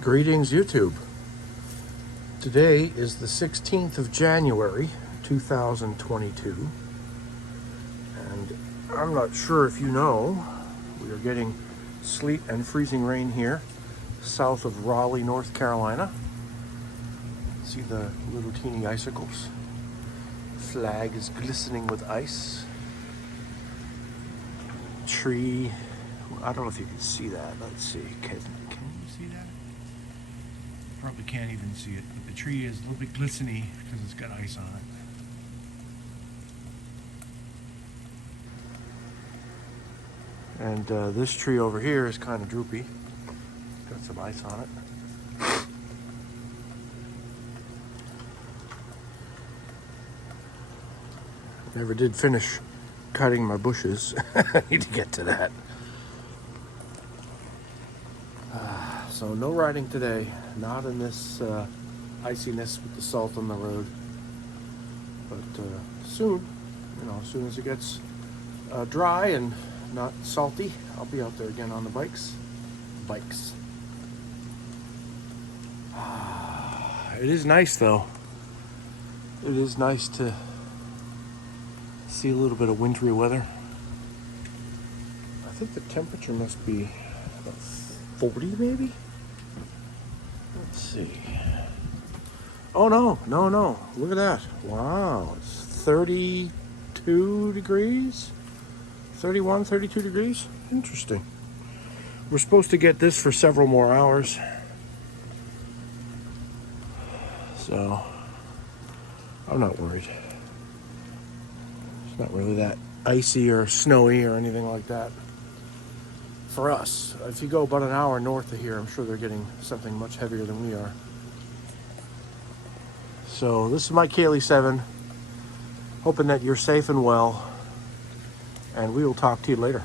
Greetings, YouTube. Today is the 16th of January, 2022. And I'm not sure if you know, we are getting sleet and freezing rain here, south of Raleigh, North Carolina. See the little teeny icicles? Flag is glistening with ice. Tree, I don't know if you can see that. Let's see. Can you see that? Probably can't even see it, but the tree is a little bit glistening because it's got ice on it. And this tree over here is kind of droopy. Got some ice on it. Never did finish cutting my bushes. I need to get to that. So no riding today. Not in this iciness with the salt on the road. But soon, as soon as it gets dry and not salty, I'll be out there again on the bikes. It is nice though. It is nice to see a little bit of wintry weather. I think the temperature must be about 40 maybe? Let's see. Oh no. Look at that. Wow, it's 32 degrees? 31, 32 degrees? Interesting. We're supposed to get this for several more hours. So, I'm not worried. It's not really that icy or snowy or anything like that. For us, if you go about an hour north of here, I'm sure they're getting something much heavier than we are. So this is my Kaylee 7. Hoping that you're safe and well. And we will talk to you later.